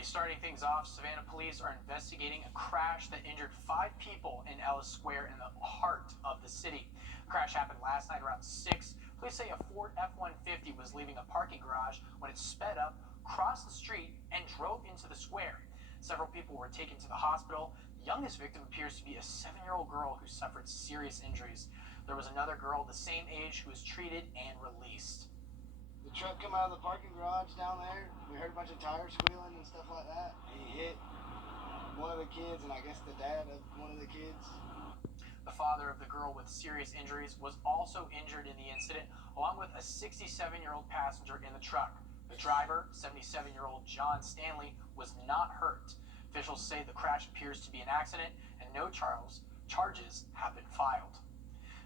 Already starting things off, Savannah police are investigating a crash that injured 5 people in Ellis Square in the heart of the city. The crash happened last night around 6. Police say a Ford F-150 was leaving a parking garage when it sped up, crossed the street, and drove into the square. Several people were taken to the hospital. The youngest victim appears to be a 7-year-old girl who suffered serious injuries. There was another girl the same age who was treated and released. The truck come out of the parking garage down there. We heard a bunch of tires squealing and stuff like that. He hit one of the kids and I guess the dad of one of the kids. The father of the girl with serious injuries was also injured in the incident, along with a 67-year-old passenger in the truck. The driver, 77-year-old John Stanley, was not hurt. Officials say the crash appears to be an accident and no charges have been filed.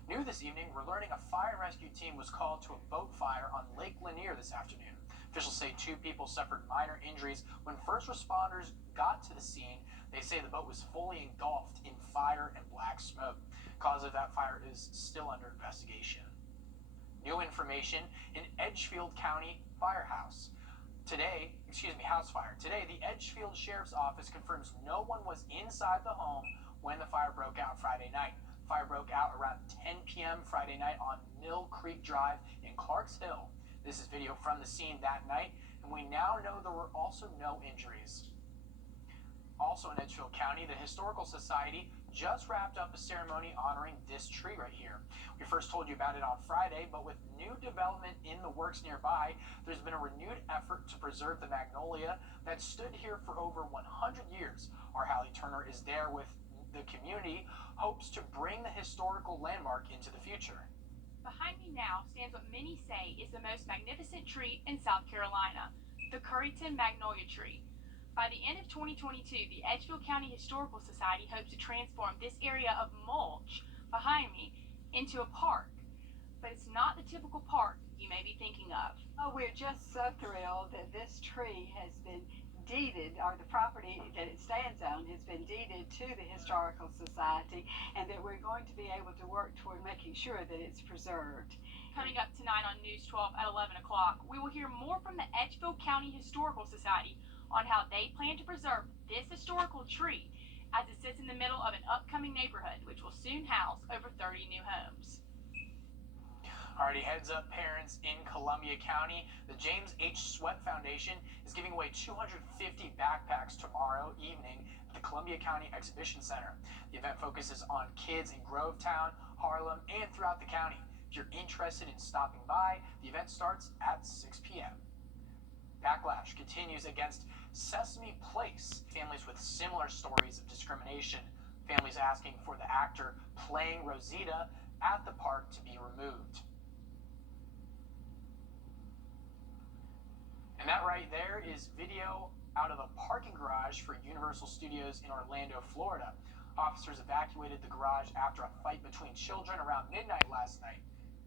New this evening, we're learning a fire rescue team was called to a boat fire on Lake Lanier this afternoon. Officials say 2 people suffered minor injuries when first responders got to the scene. They say the boat was fully engulfed in fire and black smoke. Cause of that fire is still under investigation. New information in Edgefield County House fire. Today, the Edgefield Sheriff's Office confirms no one was inside the home when the fire broke out Friday night. Fire broke out around 10 p.m. Friday night on Mill Creek Drive in Clarks Hill. This is video from the scene that night, and we now know there were also no injuries. Also in Edgefield County, the Historical Society just wrapped up a ceremony honoring this tree right here. We first told you about it on Friday, but with new development in the works nearby, there's been a renewed effort to preserve the magnolia that stood here for over 100 years. Our Hallie Turner is there with the community, hopes to bring the historical landmark into the future. Behind me now stands what many say is the most magnificent tree in South Carolina, the Curryton Magnolia Tree. By the end of 2022, the Edgefield County Historical Society hopes to transform this area of mulch behind me into a park. But it's not the typical park you may be thinking of. Oh, we're just so thrilled that this tree has been deeded, or the property that it stands on has been deeded to the Historical Society, and that we're going to be able to work toward making sure that it's preserved. Coming up tonight on News 12 at 11 o'clock, we will hear more from the Edgefield County Historical Society on how they plan to preserve this historical tree as it sits in the middle of an upcoming neighborhood which will soon house over 30 new homes. Alrighty, heads up parents in Columbia County. The James H. Sweat Foundation is giving away 250 backpacks tomorrow evening at the Columbia County Exhibition Center. The event focuses on kids in Grovetown, Harlem, and throughout the county. If you're interested in stopping by, the event starts at 6 p.m. Backlash continues against Sesame Place. Families with similar stories of discrimination. Families asking for the actor playing Rosita at the park to be removed. And that right there is video out of a parking garage for Universal Studios in Orlando, Florida. Officers evacuated the garage after a fight between children around midnight last night.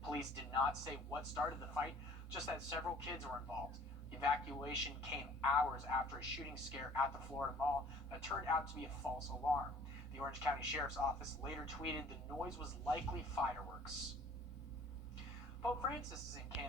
Police did not say what started the fight, just that several kids were involved. The evacuation came hours after a shooting scare at the Florida Mall that turned out to be a false alarm. The Orange County Sheriff's Office later tweeted the noise was likely fireworks. Pope Francis is in Canada.